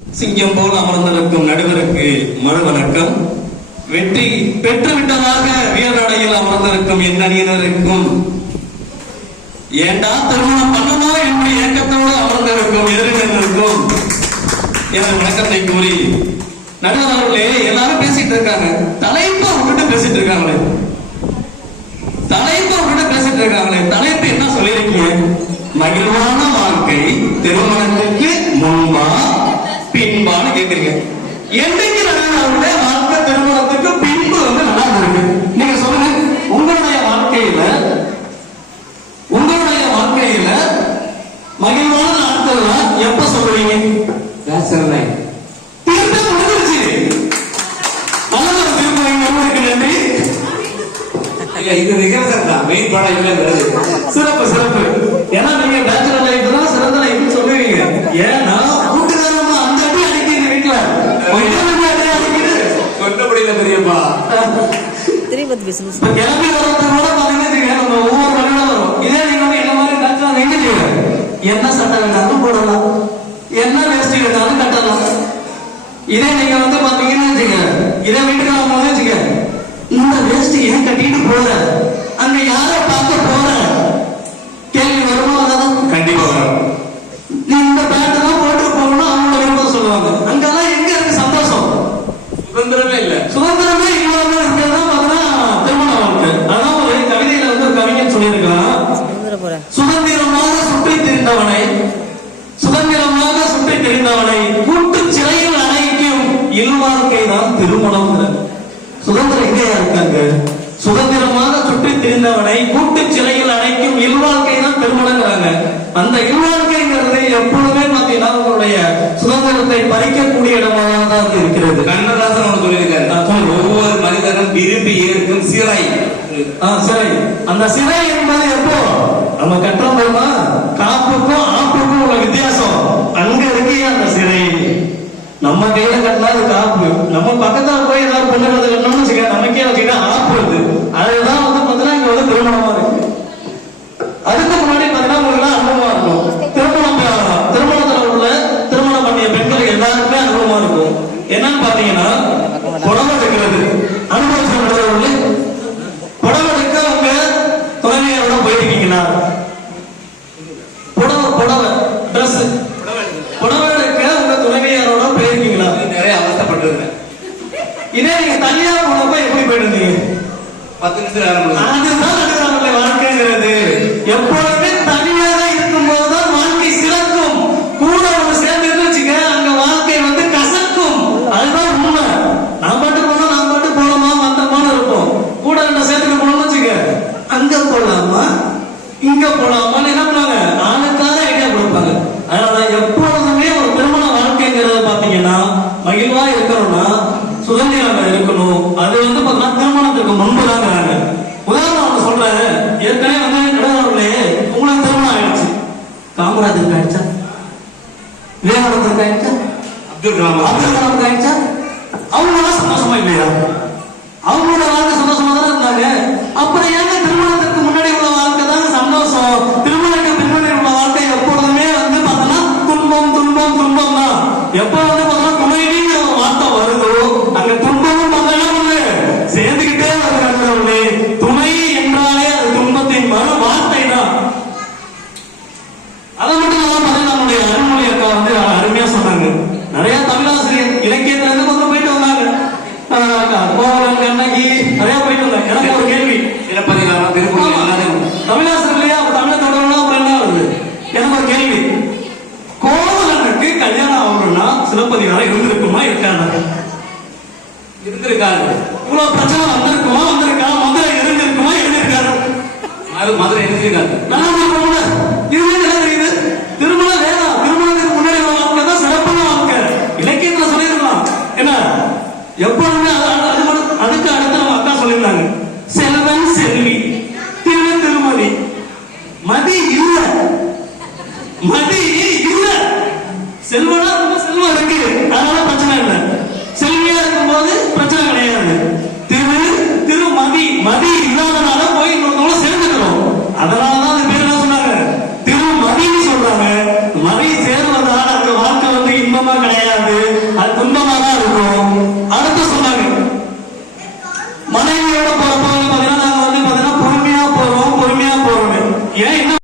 சிங்கம் போல் அமர்ந்திருக்கும் நடுவருக்கு மறு வணக்கம். வெற்றி பெற்றுவிட்டதாக வீரநடையில் அமர்ந்திருக்கும் என் அணியினருக்கும், ஏண்டா திருமணம் பண்ணணுமா என்று ஏக்கத்தோடு அமர்ந்திருக்கும் எதிரினருக்கும் எனது வணக்கத்தை கூறி, நடுவர்களே எல்லாரும் பேசிட்டு இருக்காங்க, தலைப்பை விட்டுட்டு பேசிட்டு இருக்காங்களே, தலைப்பு என்ன சொல்லியிருக்கீங்க? மகிழ்வான வாழ்க்கை திருமணத்துக்கு முன்பா பின்பான்னு கேட்குறீங்க. என்னைக்கு நடுவர்களுடைய வாழ்க்கை திருமணத்துக்கு பின்பு நல்லா இருக்கு? நீங்க சொல்லுங்க, உங்களுடைய வாழ்க்கையில மகிழ்வான நாட்கள் எப்ப சொல்லுவீங்க? திரும்ப முடிஞ்சிருச்சு. நல்ல திரும்ப நன்றி. இது ரிகர்சல் தான், மெயின் படம் இல்லைங்கிறது. சிறப்பு. ஏன்னா நீங்க பேச்சுலர் லைஃப் தான் சிறந்த லைஃப்னு சொல்லுவீங்க. ஏன்னா கூட்டுக்காரமா அந்த அடி அடிக்கிறீங்க வீட்டுல, கொண்டபடியில பெரியப்பா கிளம்பி வரது கூட பாத்தீங்கன்னா நம்ம ஒவ்வொரு வழியில வரும். இதே நீங்க என்ன மாதிரி பேச்சுலர் எங்க செய்யுங்க, என்ன சட்டை வேணாலும் போடலாம், என்ன வேஷ்டி வேணாலும் கட்டலாம். இதே நீங்க பாத்தீங்கன்னா வச்சுக்க, இதே வீட்டுக்கு போது வச்சுக்க, இந்த வேஷ்டி ஏன் கட்டிட்டு போற, அங்க யார பார்க்க போற கேள்வி வருமா? அதான் கண்டிப்பா வரும். நீ இந்த பேண்ட் தான் போட்டு போகணும் அவங்க விருப்பம் சொல்லுவாங்க. அங்கெல்லாம் எங்க இருக்கு சந்தோஷம்? சுதந்திரமே இல்லாம இருக்கிறதா பார்த்தா திருமண வாழ்க்கை. அதான் ஒரு கவிதையில ஒரு கவிஞன் சொல்லியிருக்கான், சுதந்திரமாக சுற்றி தெரிந்தவனை கூட்டு சிறையில் அடைக்கும் இல்வாழ்க்கை தான் திருமணம். சுதந்திரம் எங்கேயா இருக்காங்க? சுதந்திரமாக சுற்றி திரிந்தவனை கூட்டு சிறையில் அடைக்கும் இல்வாழ்க்கை தான் திருமணங்கிறாங்க. அந்த இல்வாழ்க்கைங்கிறது எப்பொழுதுமே பாத்தீங்கன்னா உங்களுடைய சுதந்திரத்தை பறிக்கக்கூடிய இடமாக தான் இருக்கிறது. கண்ணதாசன் ஒன்று சொல்லியிருக்காரு, ஒவ்வொரு மனிதனும் விரும்பி ஏற்கும் சிறை. அந்த சிறை என்பது எப்போ நம்ம கட்டுறோமா, காப்புக்கும் ஆப்புக்கும் உள்ள வித்தியாசம் அங்க இருக்கு. அந்த சிறை நம்ம கையில கட்டினா அது காப்பு, நம்ம பக்கத்துல போய் ஏதாவது பொண்ணு கட்டணும்னு வச்சுக்க, நமக்கே வச்சுக்கிட்டா ஆப்பு வருது. அதுதான் பாத்தீங்கன்னா இங்க திருமணமா இருக்கு. அதுக்கு முன்னாடி பாத்தீங்கன்னா உங்களுக்கு அனுபவமா இருக்கும். திருமணத்துல உள்ள திருமணம் பண்ணிய பெண்கள் எல்லாருக்குமே அனுபவமா இருக்கும். என்னன்னு பாத்தீங்கன்னா புடவை எடுக்கிறது அனுபவம். புடவை எடுக்க உங்க துணைவியரோட போயிருக்கீங்களா? புடவை ட்ரெஸ் புடவை எடுக்க உங்க துணைவியரோட போயிருக்கீங்களா? நிறைய அவஸ்தப்பட்டிருக்கேன். இதே நீங்க தனியா போனப்ப எப்படி போயிட்டு இருந்தீங்க? 10 நிமிஷம். அதுதான் நடுவர்களுடைய வாழ்க்கைங்கிறது. எப்பொழுதுமே தனியாக இருக்கும் போதுதான் வாழ்க்கை சிறக்கும். கூட ஒன்று சேர்ந்து வச்சுக்க, அங்க வாழ்க்கை கசக்கும். அதுதான் உண்மை. நான் பாட்டு போனோமா வந்தோமான்னு இருப்போம். கூட ரெண்டு சேர்த்துக்கு போனோம்னு வச்சுக்க, அங்க போலாமா இங்க போலாமான்னு என்ன பண்ணுவாங்க, ஆளுக்காக ஐடியா கொடுப்பாங்க. அதனால எப்பொழுதுமே ஒரு திருமண வாழ்க்கைங்கிறது பாத்தீங்கன்னா மகிழ்வா இருக்கணும்னா சுதந்திரம் இருக்கணும். அது பாத்தீங்கன்னா திருமணத்துக்கு முன்புதாங்கிறாங்க. உதாரணம் சொல்றேன், ஏற்கனவே நடுவர்களே உங்களுக்கு திருமணம் ஆயிடுச்சு. காமராஜருக்கு ஆயிடுச்சா? விவேகானந்தருக்கு ஆயிடுச்சா? அப்துல் கலாமுக்கு ஆயிடுச்சா? அவங்களோட சந்தோஷமா இல்லையா? அவங்களோட வாழ்க்கை சந்தோஷமா தானே இருந்தாங்க. அப்புறம் ஏங்க திருமணத்துக்கு முன்னாடி உள்ள வாழ்க்கை தாங்க சந்தோஷம், திருமணத்துக்கு பின்னாடி உள்ள வாழ்க்கை எப்பொழுதுமே பாத்தீங்கன்னா துன்பம் தான். எப்ப பாத்தீங்கன்னா துணைவிங்கிற வார்த்தை வருதோ அங்க துன்பமும் சேர்ந்துகிட்டே வருது. துணை என்றாலே அது துன்பத்தின் மறு வார்த்தை தான். அதை மட்டும் பாத்தீங்கன்னா நம்முடைய அருள்மொழி அக்கா அருமையா சொன்னாங்க. நிறைய தமிழாசிரியர் இலக்கியத்துல இருந்து கொஞ்சம் போயிட்டு வந்தாங்க, கோவலன் கண்ணகி நிறைய போயிட்டு வந்தாங்க. எனக்கு ஒரு கேள்வி, தமிழாசிரியர் இல்லையா, தமிழை தொடரலாம் என்ன வருது? எனக்கு ஒரு கேள்வி, கோவலனுக்கு கல்யாணம் ஆகணும்னா சிலப்பதிகாரம் இருந்திருக்குமா இருக்காது? இவ்வளவு பிரச்சனை வந்திருக்குமா? மதுரை இருந்திருக்குமா? மதுரை இருந்திருக்காது. திருமணம் வேணாம், திருமணத்துக்கு முன்னாடி வாழ்க்கை தான் சிறப்பான வாழ்க்கை. இலக்கியத்துல சொல்லிருக்கலாம். என்ன எப்பொழுதுமே அதுக்கு அடுத்து நம்ம அக்கா சொல்லியிருந்தாங்க, செல்வன் செல்வி திருமதி மதி இல்ல, செல்வனா ரொம்ப செல்வம் இருக்கு, அதனால பிரச்சனை இல்லை. செல்வியா இருக்கும் போது பிரச்சனை கிடையாது. மதி இல்லாதனால போய் இன்னொருத்தவங்க சேர்ந்துக்கிறோம். அதனாலதான் அது பேர் என்ன சொன்னாங்க, திருமதின்னு சொல்றாங்க. மதி சேர்வதால் அந்த வாழ்க்கை இன்பமா கிடையாது. துன்பமா தான் இருக்கும். அடுத்து சொன்னாங்க மனைவியோட போற